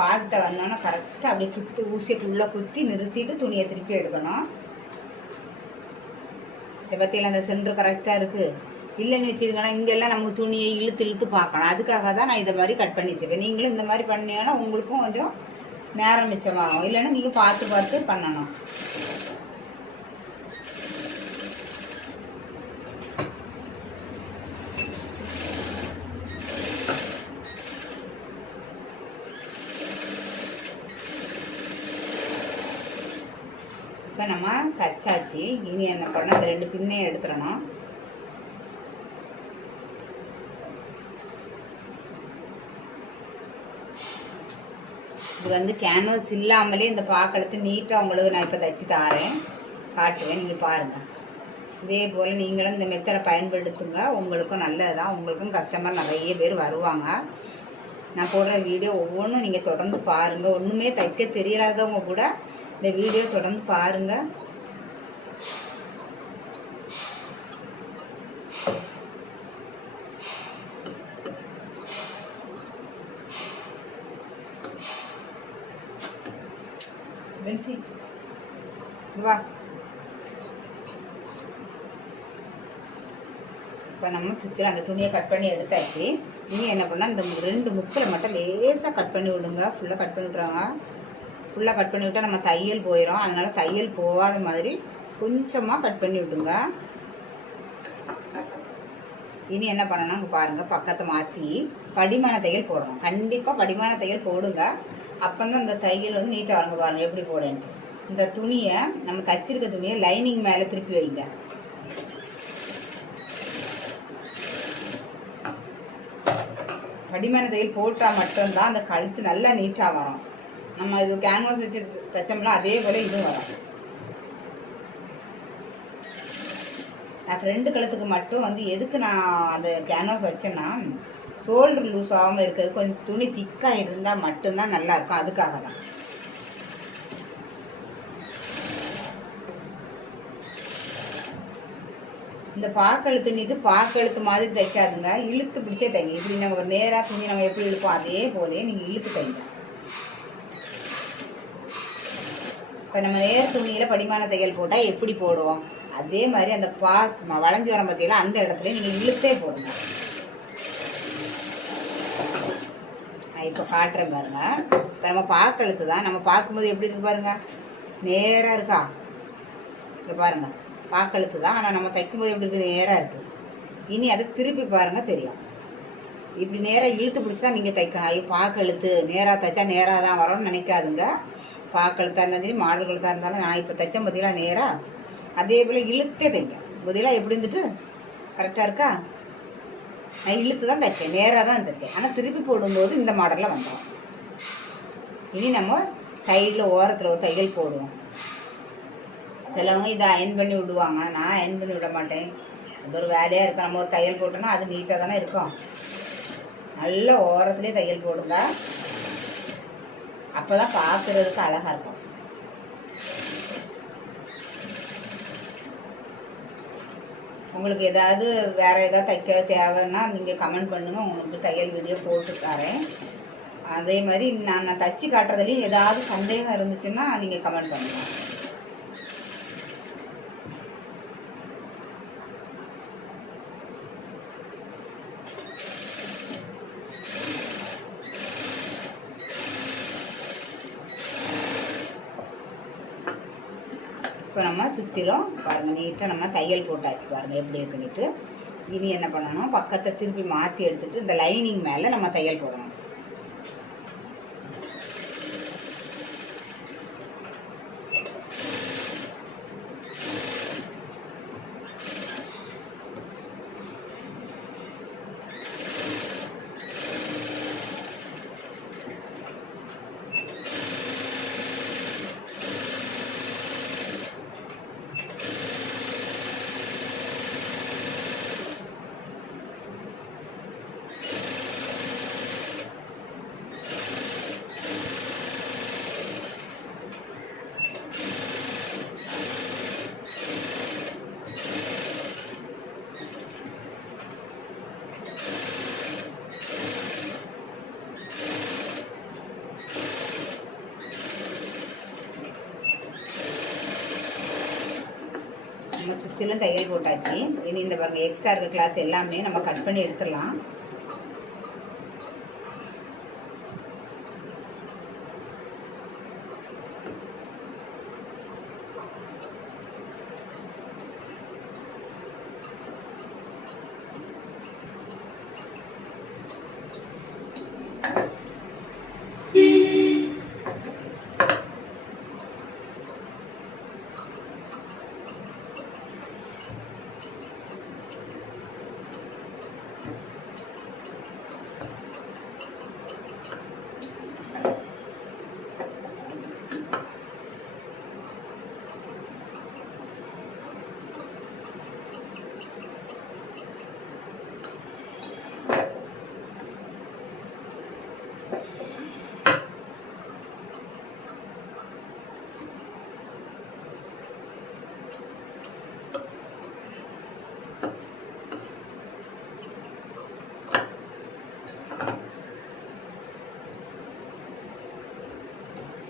பாக்கிட்ட வந்தோன்னா கரெக்டாக அப்படியே குத்து ஊசிக்குள்ளே குத்தி நிறுத்திட்டு துணியை திருப்பி எடுக்கணும். இதை பற்றியெல்லாம் அந்த சென்டர் கரெக்டாக இருக்குது. இல்லைன்னு வச்சுருக்கேன்னா இங்கெல்லாம் நமக்கு துணியை இழுத்து இழுத்து பார்க்கணும். அதுக்காக தான் நான் இதை மாதிரி கட் பண்ணி வச்சுருக்கேன். நீங்களும் இந்த மாதிரி பண்ணீங்கன்னா உங்களுக்கும் கொஞ்சம் நேரம் மிச்சமாகும். இல்லைன்னா நீங்கள் பார்த்து பார்த்து பண்ணணும். இப்போ நம்ம தச்சாச்சு. இனி என்ன பண்ண அந்த 2 பின்னையும் எடுத்துடணும். இது வந்து கேன்வாஸ் இல்லாமலே இந்த பாக்கெடுத்து நீட்டாக உங்களுக்கு நான் இப்போ தச்சு தாரேன், காட்டுவேன். நீங்கள் பாருங்கள். இதே போல் நீங்களும் இந்த மெத்தடை பயன்படுத்துங்க. உங்களுக்கும் நல்லதுதான். உங்களுக்கும் கஸ்டமர் நிறைய பேர் வருவாங்க. நான் போடுற வீடியோ ஒவ்வொன்றும் நீங்கள் தொடர்ந்து பாருங்கள். ஒன்றுமே தைக்க தெரியாதவங்க கூட இந்த வீடியோ தொடர்ந்து பாருங்கள். பென்சி வா. இப்போ நம்ம சுற்றி அந்த துணியை கட் பண்ணி எடுத்தாச்சு. இனி என்ன பண்ணால் இந்த 2 முக்கில் மட்டும் லேசாக கட் பண்ணி விடுங்க. ஃபுல்லாக கட் பண்ணி விட்றாங்க. ஃபுல்லாக கட் பண்ணி விட்டால் நம்ம தையல் போயிடும். அதனால் தையல் போகாத மாதிரி கொஞ்சமாக கட் பண்ணி விடுங்க. இனி என்ன பண்ணணும் இங்கே பாருங்கள், பக்கத்தை மாற்றி படிமான தையல் போடணும். கண்டிப்பாக படிமான தையல் போடுங்க. அப்போ தான் அந்த தையல் வந்து நீட்டாக வரங்க. பாருங்கள் எப்படி போடன்ட்டு. இந்த துணியை நம்ம தச்சிருக்க துணியை லைனிங் மேலே திருப்பி வைங்க. படிமான தையல் போட்டால் மட்டும்தான் அந்த கழுத்து நல்லா நீட்டாக வரும். நம்ம இது கேன்வாஸ் வச்சு தைச்சோம்னா அதே போல் இதுவும் வரும். நான் ஃப்ரெண்டு கழுத்துக்கு மட்டும் வந்து எதுக்கு நான் அந்த கேன்வாஸ் வச்சேன்னா, ஷோல்டர் லூஸ் ஆகாமல் இருக்கிறது, கொஞ்சம் துணி திக்காக இருந்தால் மட்டும்தான் நல்லாயிருக்கும். அதுக்காக தான். இந்த பாக்கெழுத்து நீட்டு பாக்கெழுத்து மாதிரி தைக்காதுங்க. இழுத்து பிடிச்சே தைங்க. இப்படி நம்ம ஒரு நேராக துணி நம்ம எப்படி இழுப்போம் அதே போலே நீங்கள் இழுத்து தைங்க. இப்போ நம்ம நேர் துணியில் படிமான தையல் போட்டால் எப்படி போடுவோம் அதே மாதிரி அந்த வளைஞ்சி வரம் பார்த்தீங்கன்னா அந்த இடத்துல நீங்கள் இழுத்தே போடுங்க. நான் இப்போ காட்டுறேன் பாருங்க. இப்போ நம்ம பாக்கெழுத்து தான். நம்ம பார்க்கும்போது எப்படி இருக்கு பாருங்க, நேராக இருக்கா? இப்போ பாருங்க, பாக்கெழுத்து தான். ஆனால் நம்ம தைக்கும்போது எப்படி இருக்குது, நேராக இருக்குது. இனி அதை திருப்பி பாருங்கள் தெரியும். இப்படி நேராக இழுத்து பிடிச்சி தான் நீங்கள் தைக்கணும். ஐயோ பாக்கெழுத்து நேராக தைச்சா நேராக தான் வரும்னு நினைக்காதுங்க. பாக்கெழுத்தாக இருந்தாலும் சரி, மாடல் கழுத்தாக இருந்தாலும் நான் இப்போ தைச்சேன் பார்த்தீங்களா நேராக, அதே போல் இழுத்தே தைங்க. பதிலாக எப்படி இருந்துட்டு கரெக்டாக இருக்கா? நான் இழுத்து தான் தைச்சேன், நேராக தான் தைச்சேன். ஆனால் திருப்பி போடும்போது இந்த மாடலில் வந்துடும். இனி நம்ம சைடில் ஓரத்தில் ஒரு தையல் போடுவோம். சிலவங்க இதை அயன் பண்ணி விடுவாங்க. நான் அயன் பண்ணி விட மாட்டேன். அது ஒரு வேலையாக இருக்கும். நம்ம ஒரு தையல் போட்டோன்னா அது நீட்டாக தானே இருக்கும். நல்ல ஓரத்துலேயே தையல் போடுங்க. அப்போ தான் பார்க்குறதுக்கு அழகாக இருக்கும். உங்களுக்கு ஏதாவது வேறு ஏதாவது தைக்க தேவைன்னா நீங்கள் கமெண்ட் பண்ணுங்கள். உங்களுக்கு தையல் வீடியோ போட்டு தரேன். அதே மாதிரி நான் தச்சு காட்டுறதுலேயும் ஏதாவது சந்தேகம் இருந்துச்சுன்னா நீங்கள் கமெண்ட் பண்ணுங்கள். இப்போ நம்ம சுற்றிலும் பாருங்கள் நீட்டாக நம்ம தையல் போட்டாச்சு. பாருங்கள் எப்படி இருக்குன்னுட்டு. இனி என்ன பண்ணணும், பக்கத்தை திருப்பி மாற்றி எடுத்துகிட்டு இந்த லைனிங் மேலே நம்ம தையல் போடணும். நம்ம சுற்றிலும் தையல் போட்டாச்சு. இனி இந்த பாருங்கள் எக்ஸ்ட்ரா இருக்க கிளாத் எல்லாமே நம்ம கட் பண்ணி எடுத்துடலாம்.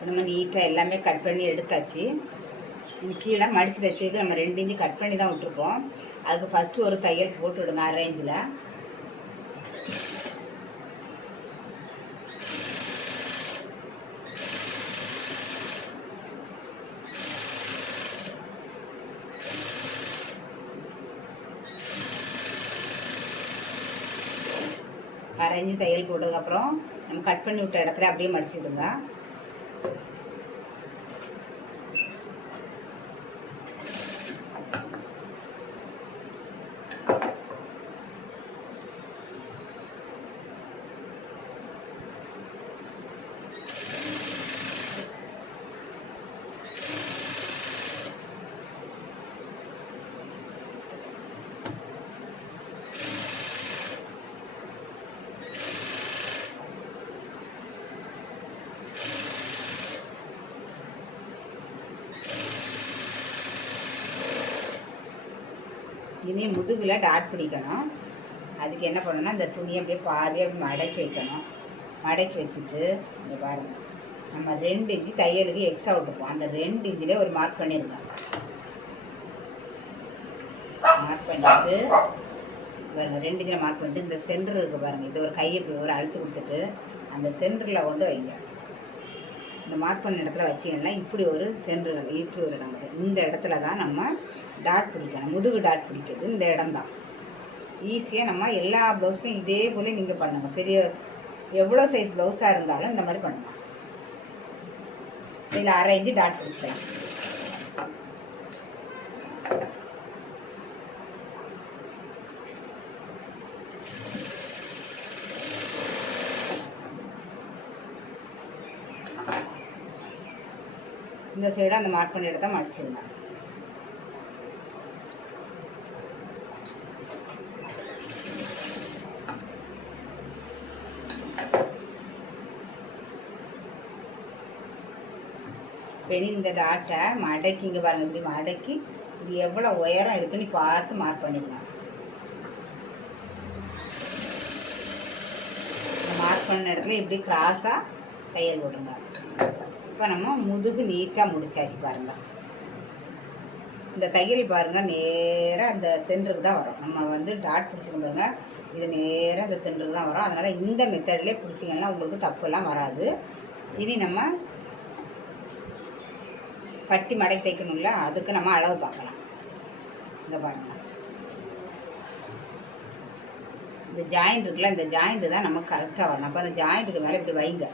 நம்ம நீட்டாக எல்லாமே கட் பண்ணி எடுத்தாச்சு. கீழே மடித்து தைச்சதுக்கு நம்ம 2 இன்ச்சு கட் பண்ணி தான் விட்டுருக்கோம். அதுக்கு ஃபஸ்ட்டு ஒரு தையல் போட்டு விடுங்க அரேஞ்சில். அரேஞ்சு தையல் போட்டதுக்கப்புறம் நம்ம கட் பண்ணி விட்ட இடத்துல அப்படியே மடிச்சு விடுங்க. இனி முதுகில் டாட் பிடிக்கணும். அதுக்கு என்ன பண்ணணும்னா இந்த துணியை அப்படியே பாதியாக அப்படி மடக்கி வைக்கணும். மடக்கி வச்சுட்டு இங்கே பாருங்கள், நம்ம 2 இன்ச்சு தையலுக்கு எக்ஸ்ட்ரா விட்டுப்போம். அந்த 2 இன்ச்சிலே ஒரு மார்க் பண்ணிடுங்க. மார்க் பண்ணிவிட்டு பாருங்கள் 2 இன்ச்சில் மார்க் பண்ணிட்டு இந்த சென்டர் இருக்குது பாருங்கள், இது ஒரு கையை இப்படி ஒரு அழுத்து கொடுத்துட்டு அந்த சென்டரில் கொண்டு வைங்க. இந்த மார்க் பண்ண இடத்துல வச்சிங்கன்னா இப்படி ஒரு சென்டர், இப்படி ஒரு நமக்கு இந்த இடத்துல தான் நம்ம டாட் பிடிக்கணும். முதுகு டாட் பிடிக்கிறது இந்த இடம் தான். ஈஸியாக நம்ம எல்லா ப்ளவுஸுக்கும் இதே போல் நீங்கள் பண்ணுங்கள். பெரிய எவ்வளோ சைஸ் ப்ளவுஸாக இருந்தாலும் இந்த மாதிரி பண்ணுங்கள். இதில் அரேஞ்சு டாட் பிடிச்சிக்கலாம். இந்த சைடு அந்த மார்க் பண்ணி எடுத்தால் மடிச்சிருங்க. பெனி இந்த டாட்டை மடக்கிங்க பாருங்க, இப்படி மடக்கி இது எவ்வளோ உயரம் இருக்குன்னு பார்த்து மார்க் பண்ணிக்கலாம். மார்க் பண்ண இடத்துல இப்படி கிராஸாக தையல் போடுங்க. இப்போ நம்ம முதுகு நீட்டாக முடிச்சாச்சு பாருங்கள். இந்த தையல் பாருங்கள் நேராக அந்த சென்டருக்கு தான் வரும். நம்ம வந்து டாட் பிடிச்சிக்க பாருங்க, இது நேராக அந்த சென்டருக்கு தான் வரும். அதனால் இந்த மெத்தட்லேயே பிடிச்சிங்கன்னா உங்களுக்கு தப்புலாம் வராது. இனி நம்ம பட்டி மடக்கி தைக்கணும்ல, அதுக்கு நம்ம அளவு பார்க்கலாம். இந்த பாருங்கள், இந்த ஜாயிண்ட் இருக்குல்ல, இந்த ஜாயிண்ட்டு தான் நமக்கு கரெக்டாக வரணும். அப்போ அந்த ஜாயிண்ட்டுக்கு மேலே இப்படி வைங்க,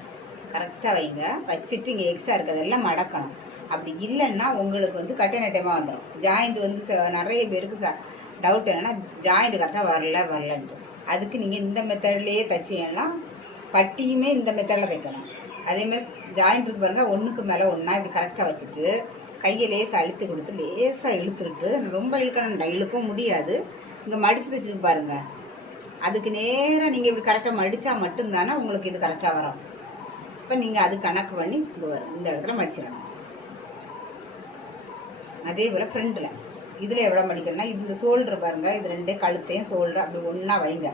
கரெக்டாக வைங்க. வச்சுட்டு இங்கே எக்ஸ்ட்ரா இருக்கிறதெல்லாம் மடக்கணும். அப்படி இல்லைன்னா உங்களுக்கு வந்து கட்டை நட்டமாக வந்துடும். ஜாயிண்ட் வந்து நிறைய பேருக்கு டவுட் என்னென்னா ஜாயிண்ட் கரெக்டாக வரலன்ட்டு. அதுக்கு நீங்கள் இந்த மெத்தட்லேயே தைச்சிங்கன்னா பட்டியுமே இந்த மெத்தடில் தைக்கணும். அதேமாதிரி ஜாயிண்ட் இருக்கு பாருங்கள், ஒன்றுக்கு மேலே ஒன்றா இப்படி கரெக்டாக வச்சுட்டு கையை லேசாக அழுத்தி கொடுத்து லேசாக இழுத்துட்டு, ரொம்ப இழுக்கணும், இழுக்கவும் முடியாது. இங்கே மடித்து தைச்சிருக்கு பாருங்கள், அதுக்கு நேராக நீங்கள் இப்படி கரெக்டாக மடித்தா மட்டும்தானே உங்களுக்கு இது கரெக்டாக வரும். இப்போ நீங்கள் அது கணக்கு பண்ணி இங்கே வரும், இந்த இடத்துல மடிச்சிடணும். அதே போல் ஃப்ரண்ட்டில் இதில் எவ்வளோ மடிக்கணும்னா, இந்த ஷோல்டர் பாருங்கள், இது 2 கழுத்தையும் ஷோல்டர் அப்படி ஒன்றா வைங்க.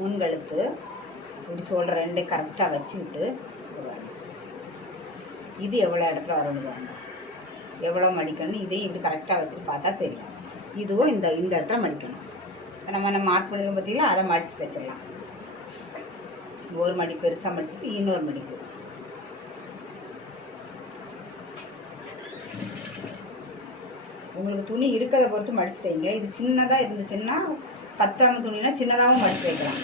முன் கழுத்து இப்படி ஷோல்டர் 2 கரெக்டாக வச்சுக்கிட்டு பாருங்க, இது எவ்வளோ இடத்துல வரணும் பாருங்கள், எவ்வளோ மடிக்கணும்னு இதையும் இப்படி கரெக்டாக வச்சுட்டு பார்த்தா தெரியும். இதுவும் இந்த இந்த இடத்துல மடிக்கணும். நம்ம மார்க் பண்ணிருக்கோம் பார்த்தீங்களா, அதை மடித்து தைச்சிடலாம். ஒரு மடி பெருசாக மடிச்சுட்டு இன்னொரு மடிப்பு. உங்களுக்கு துணி இருக்கிறத பொறுத்து மடிச்சு தைங்க. இது சின்னதாக இருந்துச்சுன்னா பத்தாம துணினா சின்னதாகவும் மடிச்சு வைக்கலாம்.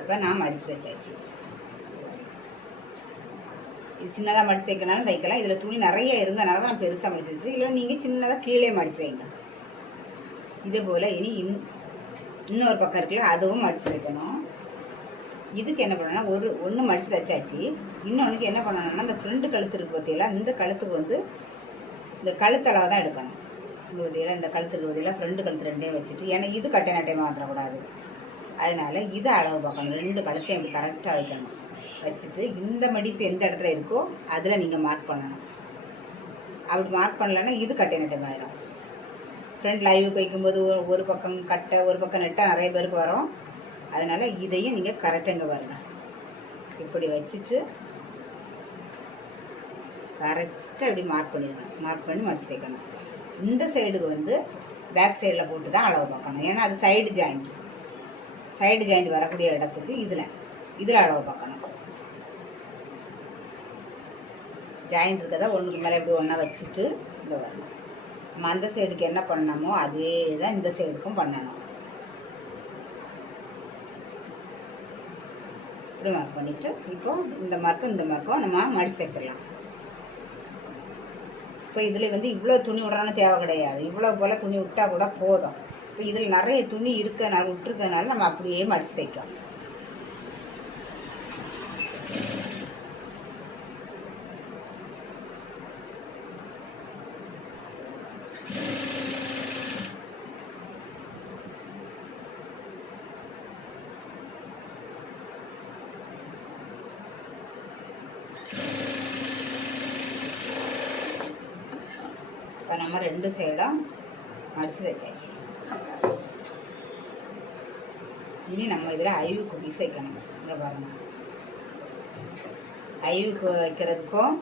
இப்போ நான் மடிச்சு தைச்சாச்சு. இது சின்னதாக மடிச்சு தைக்கனாலும் தைக்கலாம். இதில் துணி நிறைய இருந்தனால தான் நான் பெருசாக மடிச்சு தைச்சு. இல்லை நீங்கள் சின்னதாக கீழே மடிச்சு வைங்க. இதே போல் இனி இன்னொரு பக்கம் இருக்குல்ல, அதுவும் மடிச்சு வைக்கணும். இதுக்கு என்ன பண்ணணும்னா ஒன்று மடித்து தைச்சாச்சு. இன்னொன்றுக்கு என்ன பண்ணணும்னா இந்த ஃப்ரெண்டு கழுத்து இருக்குது பார்த்தீங்களா, இந்த கழுத்துக்கு இந்த கழுத்தளவு தான் எடுக்கணும். இந்த வழியில் இந்த கழுத்துக்கு வழியில் ஃப்ரெண்டு கழுத்து ரெண்டையும் வச்சுட்டு, ஏன்னா இது கட்டை நட்டையமாக வந்துடக்கூடாது. அதனால் இதை அளவு பார்க்கணும். 2 கழுத்தையும் இப்படி கரெக்டாக வைக்கணும். வச்சுட்டு இந்த மடிப்பு எந்த இடத்துல இருக்கோ அதில் நீங்கள் மார்க் பண்ணணும். அப்படி மார்க் பண்ணலைன்னா இது கட்டை நட்டையமாயிடும். ஃப்ரெண்ட் லைவுக்கு வைக்கும்போது ஒரு பக்கம் கட்டை ஒரு பக்கம் நெட்டாக நிறைய பேருக்கு வரும். அதனால் இதையும் நீங்கள் கரெக்டாக இங்கே பாருங்க, இப்படி வச்சுட்டு கரெக்டாக இப்படி மார்க் பண்ணிடுங்க. மார்க் பண்ணி மடிச்சு வைக்கணும். இந்த சைடுக்கு பேக் சைடில் போட்டு தான் அளவு பார்க்கணும். ஏன்னா அது சைடு ஜாயிண்ட் வரக்கூடிய இடத்துக்கு இதில் அளவு பார்க்கணும். ஜாயிண்ட் இருக்கதா ஒன்றுக்கு மேலே இப்படி ஒன்றா வச்சுட்டு இங்கே வரணும். நம்ம அந்த சைடுக்கு என்ன பண்ணணுமோ அதே தான் இந்த சைடுக்கும் பண்ணணும். இப்படி மார்க் பண்ணிவிட்டு இப்போ இந்த மார்க்கும் நம்ம மடிச்சு வச்சிடலாம். இப்போ இதில் இவ்வளோ துணி விடணும்னு தேவை கிடையாது. இவ்வளோ போல் துணி விட்டால் கூட போதும். இப்போ இதில் நிறைய துணி விட்டுருக்கனால நம்ம அப்படியே மடிச்சு தைக்கும். இப்போ நம்ம 2 சைடும் மடிச்சு வச்சாச்சு. இனி நம்ம இதில் ஐவுக்கு பீஸ் வைக்கணும். இங்கே பாருங்கள், ஐவுக்கு வைக்கிறதுக்கும்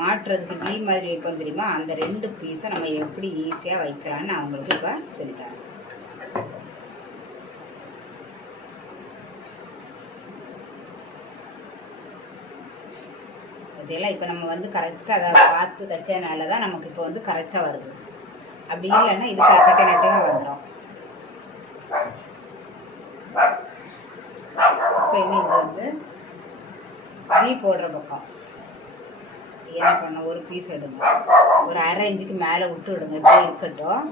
மாட்டுறதுக்கு வீ மாதிரி வைப்போம் தெரியுமா, அந்த 2 பீஸை நம்ம எப்படி ஈஸியாக வைக்கலான்னு நான் உங்களுக்கு இப்போ சொல்லித்தரேன். இதெல்லாம் இப்போ நம்ம கரெக்டாக அதை பார்த்து தைச்சனால தான் நமக்கு இப்போ கரெக்டாக வருது. அப்படி இல்லைன்னா இது கட்டை நட்டையாக வந்துடும். இப்போ இனி இது வீ போடுற பக்கம் என்ன பண்ண, ஒரு பீஸ் எடுங்க, ஒரு அரை இன்ச்சுக்கு மேலே விட்டு விடுங்க. இப்படியே இருக்கட்டும்.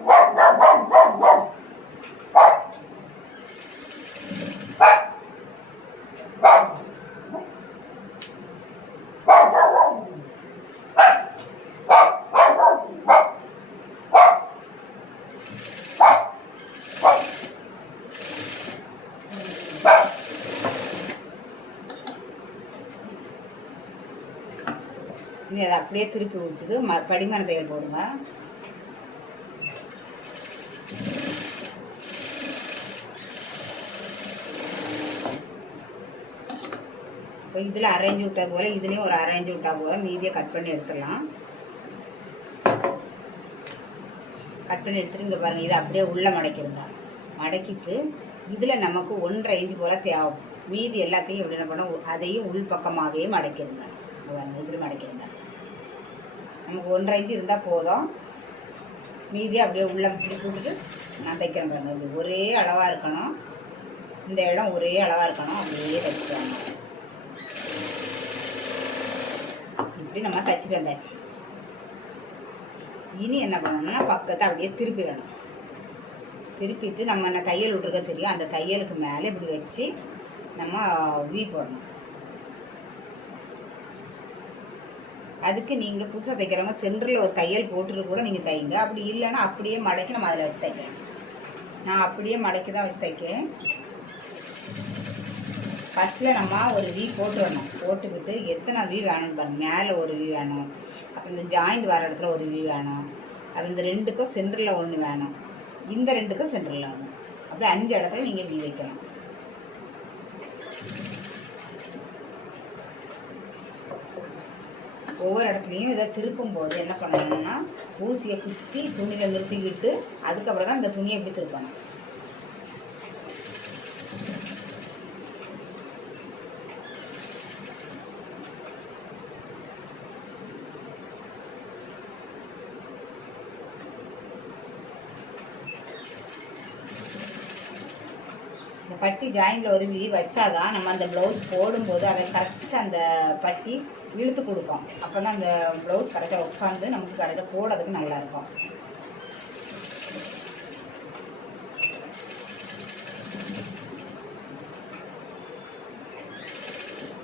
இனி அதை அப்படியே திருப்பி விட்டுது படிமான தையல் போடுங்க. இப்போ இதில் அரேஞ்ச் விட்டா போல இதுலேயும் ஒரு அரேஞ்ச் விட்டா போல மீதியை கட் பண்ணி எடுத்துடலாம். கட் பண்ணி எடுத்துட்டு இங்கே பாருங்கள், இதை அப்படியே உள்ளே மடக்கிடுங்க. மடக்கிட்டு இதில் நமக்கு 1.5 இன்ச்சு போல் தேவை. மீதி எல்லாத்தையும் எப்படி என்ன பண்ணோம், அதையும் உள் பக்கமாகவே மடக்கிடுங்க. இப்படி மடக்கிடுங்க. நமக்கு 1.5 இன்ச்சு இருந்தால் போதும். மீதியை அப்படியே உள்ளே இப்படி போட்டுட்டு நான் தைக்கிறேன் பாருங்கள். இப்படி ஒரே அளவாக இருக்கணும், இந்த இடம் ஒரே அளவாக இருக்கணும். அப்படியே தைச்சிடுவாங்க. இப்படி நம்ம தைச்சிட்டு வந்தாச்சு. இனி என்ன பண்ணணும்னா பக்கத்தை அப்படியே திருப்பிடணும். திருப்பிட்டு நம்ம என்ன தையல் விட்ருக்க தெரியும், அந்த தையலுக்கு மேலே இப்படி வச்சு நம்ம வீ போடணும். அதுக்கு நீங்கள் புதுசாக தைக்கிறவங்க சென்டரில் ஒரு தையல் போட்டுட்டு கூட நீங்கள் தைங்க. அப்படி இல்லைன்னா அப்படியே மடக்கி நம்ம அதில் வச்சு தைக்கிறேன். நான் அப்படியே மடக்கி தான் வச்சு தைக்கிறேன். ஃபஸ்ட்டில் நம்ம ஒரு வீ போட்டுடணும். போட்டுக்கிட்டு எத்தனை வீ வேணும்னு பாருங்கள். மேலே ஒரு வீ வேணும், அப்புறம் இந்த ஜாயிண்ட் வர இடத்துல ஒரு வீ வேணும், அப்போ இந்த 2க்கும் சென்டரில் 1 வேணும், இந்த 2க்கும் சென்டரில் 1. அப்படி 5 இடத்துல நீங்கள் வீ வைக்கணும். ஒவ்வொரு இடத்துலையும் இதை திருப்பும் போது என்ன பண்ணணும்னா ஊசியை குத்தி துணியில் நிறுத்திக்கிட்டு அதுக்கப்புறம் தான் இந்த துணியை எப்படி திருப்பணும். இந்த பட்டி ஜாயிண்டில் ஒரு விரி வச்சாதான் நம்ம அந்த ப்ளவுஸ் போடும்போது அதை கரெக்டாக அந்த பட்டி இழுத்து கொடுக்கும். அப்போ தான் அந்த ப்ளவுஸ் கரெக்டாக உட்காந்து நமக்கு கரெக்டாக போடுறதுக்கு நல்லாயிருக்கும்.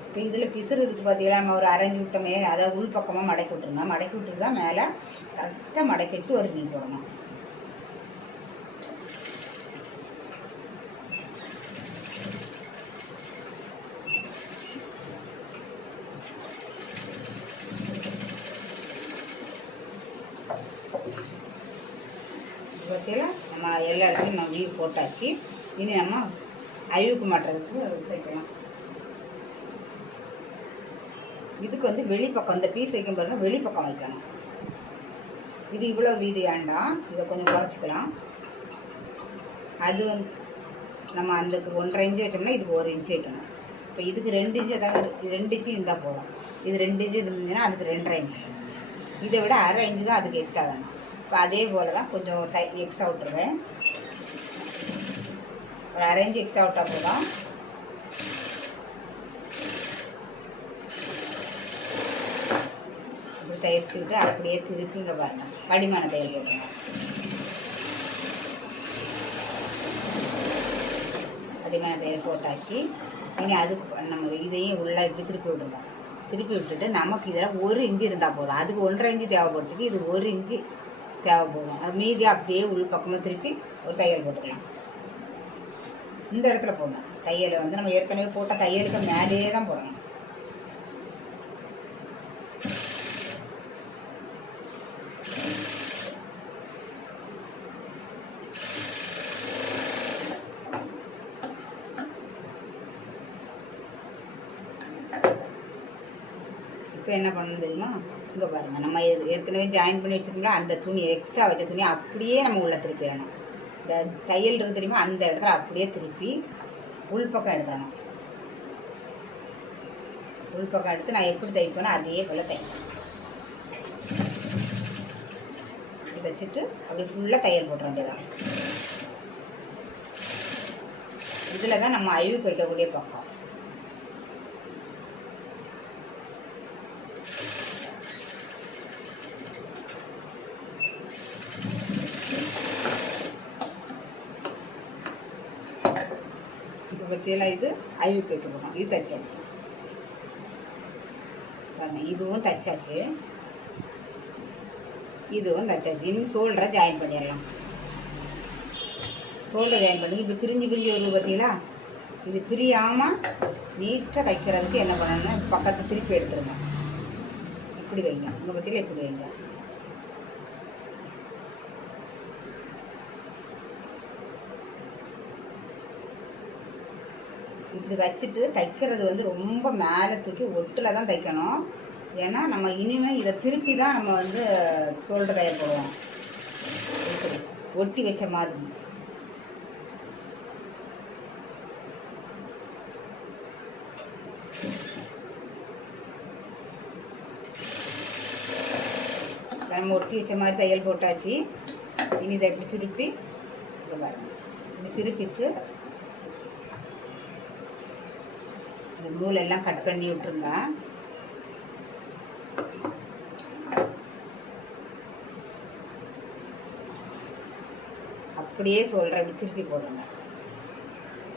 இப்போ இதில் பிசுறு இருக்குது பார்த்தீங்களா, நம்ம ஒரு அரைஞ்சி விட்டோமே அதை உள் பக்கமாக மடக்கி விட்டுருங்க. மடக்கி விட்டுட்டு தான் மேலே கரெக்டாக மடக்கி வச்சுட்டு ஒரு மீன் போடணும். பார்த்தீங்களா, நம்ம எல்லா இடத்துலையும் நம்ம வீடு போட்டாச்சு. இனி நம்ம அழிவுக்கு மாட்டுறதுக்கு தைக்கலாம். இதுக்கு வந்து வெளிப்பக்கம் இந்த பீஸ் வைக்கும் பாருங்க, வெளிப்பக்கம் வைக்கணும். இது இவ்வளோ வீதி வேண்டாம், இதை கொஞ்சம் குறைச்சிக்கலாம். அது வந்து நம்ம அந்த 1.5 இன்ச்சு வச்சோம்னா இதுக்கு 1 இன்ச்சு வைக்கணும். இப்போ இதுக்கு 2 இன்ச்சு, அதாவது 2 இன்ச்சு இருந்தால் போதும். இது 2 இன்ச்சு இருந்துச்சுன்னா அதுக்கு 2.5 இன்ச்சு, இதை விட அரை இன்ச்சு தான் அதுக்கு எக்ஸ்ட்ரா வேணும். இப்போ அதே போல் தான் கொஞ்சம் எக்ஸ்ட்ரா விட்டுருவேன். ஒரு அரை இன்ச்சு எக்ஸ்ட்ரா விட்டால் போதும். இப்படி தைச்சிக்கிட்டு அப்படியே திருப்பிங்க பாருங்கள், படிமான தையல் போட்டுருங்க. படிமான தையல் போட்டாச்சு. இனி அதுக்கு நம்ம இதையும் உள்ளே இப்படி திருப்பி விட்டுருக்கோம். திருப்பி விட்டுட்டு நமக்கு இதில் 1 இன்ச்சு இருந்தால் போதும். அதுக்கு 1.5 இன்ச்சு தேவைப்பட்டுச்சு, இது 1 இன்ச்சு தேவைப்படும். அது மீதி அப்படியே உள் பக்கமாக திருப்பி ஒரு தையல் போட்டுக்கலாம். இந்த இடத்துல போடணும் தையலை வந்து நம்ம ஏற்கனவே போட்ட தையலுக்கு மேலேயே தான் போடணும். இப்போ என்ன பண்ணணும் தெரியுமா, இங்கே பாருங்கள், நம்ம ஏற்கனவே ஜாயின் பண்ணி வச்சுருந்தோம்னா அந்த துணி எக்ஸ்ட்ரா வச்ச துணி அப்படியே நம்ம உள்ளே திருப்பிடணும். இந்த தையல் இருக்குது தெரியுமா, அந்த இடத்துல அப்படியே திருப்பி உள்பக்கம் எடுத்துடணும். உள்பக்கம் எடுத்து நான் எப்படி தைப்பேனோ அதே போல் தைப்பேன். வச்சுட்டு அப்படி ஃபுல்லாக தையல் போட்டுற வேண்டியதான். இதில் தான் நம்ம அழிவுக்கு வைக்கக்கூடிய பக்கம். இப்போ பற்றியெல்லாம் இது அழிவுக்கு வைக்க போகிறோம். இது தைச்சாச்சு பாருங்க, இதுவும் தைச்சாச்சு, இதுவும் தைச்சாச்சு. இன்னும் ஷோல்டரை ஜாயின் பண்ணிடலாம். ஷோல்டர் ஜாயின் பண்ணி இப்படி பிரிஞ்சு வருது பார்த்தீங்களா, இது பிரியாமல் நீட்டாக தைக்கிறதுக்கு என்ன பண்ணணும்னா பக்கத்தை திருப்பி எடுத்துருங்க. இப்படி வைங்க, இங்கே பார்த்தீங்களா, இப்படி வைங்க. இப்படி வச்சுட்டு தைக்கிறது வந்து ரொம்ப மேலே தூக்கி ஒட்டில் தான் தைக்கணும். ஏன்னா நம்ம இனிமேல் இதை திருப்பி தான் நம்ம வந்து ஷோல்டர் தையல் போடுவோம். ஒட்டி வச்ச மாதிரி நம்ம ஒட்டி வச்ச மாதிரி தையல் போட்டாச்சு. இனி இதை இப்படி திருப்பி பாருங்க, இப்படி திருப்பிட்டு இந்த நூலெல்லாம் கட் பண்ணி விட்டுருங்க. அப்படியே சொல்கிறேன், இப்படி திருப்பி போடுங்க.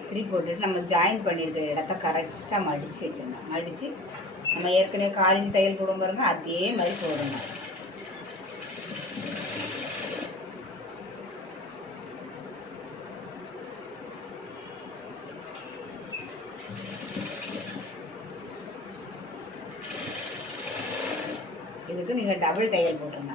திருப்பி போட்டுட்டு நம்ம ஜாயின் பண்ணியிருக்கிற இடத்த கரெக்டாக மடித்து வச்சுருங்க. மடித்து நம்ம ஏற்கனவே காலின் தையல் போடும் பாருங்க, அதே மாதிரி போடுங்க. இதுக்கு நீங்கள் டபுள் தையல் போட்டுருங்க.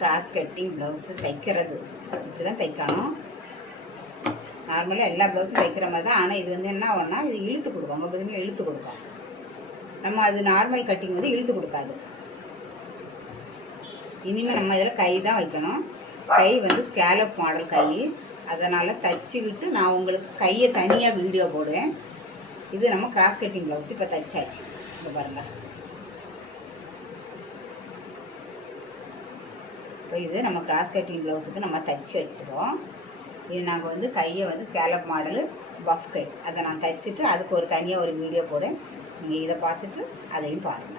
கிராஸ் கட்டிங் ப்ளவுஸு தைக்கிறது இப்படி தான் தைக்கணும். நார்மலாக எல்லா ப்ளவுஸும் தைக்கிற மாதிரி தான். ஆனால் இது வந்து என்ன ஆகும்னா இது இழுத்து கொடுக்கும், அங்கே பார்த்தீங்கன்னா இழுத்து கொடுக்கும். நம்ம அது நார்மல் கட்டிங் வந்து இழுத்து கொடுக்காது. இனிமேல் நம்ம இதில் கை தான் வைக்கணும். கை வந்து ஸ்கேலப் மாடல் கை, அதனால் தைச்சிக்கிட்டு நான் உங்களுக்கு கையை தனியாக வீடியோ போடுவேன். இது நம்ம கிராஸ் கட்டிங் ப்ளவுஸ் இப்போ தைச்சாச்சு. இங்கே பாருங்கள். இப்போ இது நம்ம கிராஸ் கட்டிங் ப்ளவுஸுக்கு நம்ம தைச்சி வச்சுருக்கோம். இது நாங்கள் வந்து கையை வந்து ஸ்கேலப் மாடலு பஃப் கை அதை நான் தைச்சிட்டு அதுக்கு ஒரு தனியாக ஒரு வீடியோ போடுவேன். நீங்கள் இதை பார்த்துட்டு அதையும் பாருங்கள்.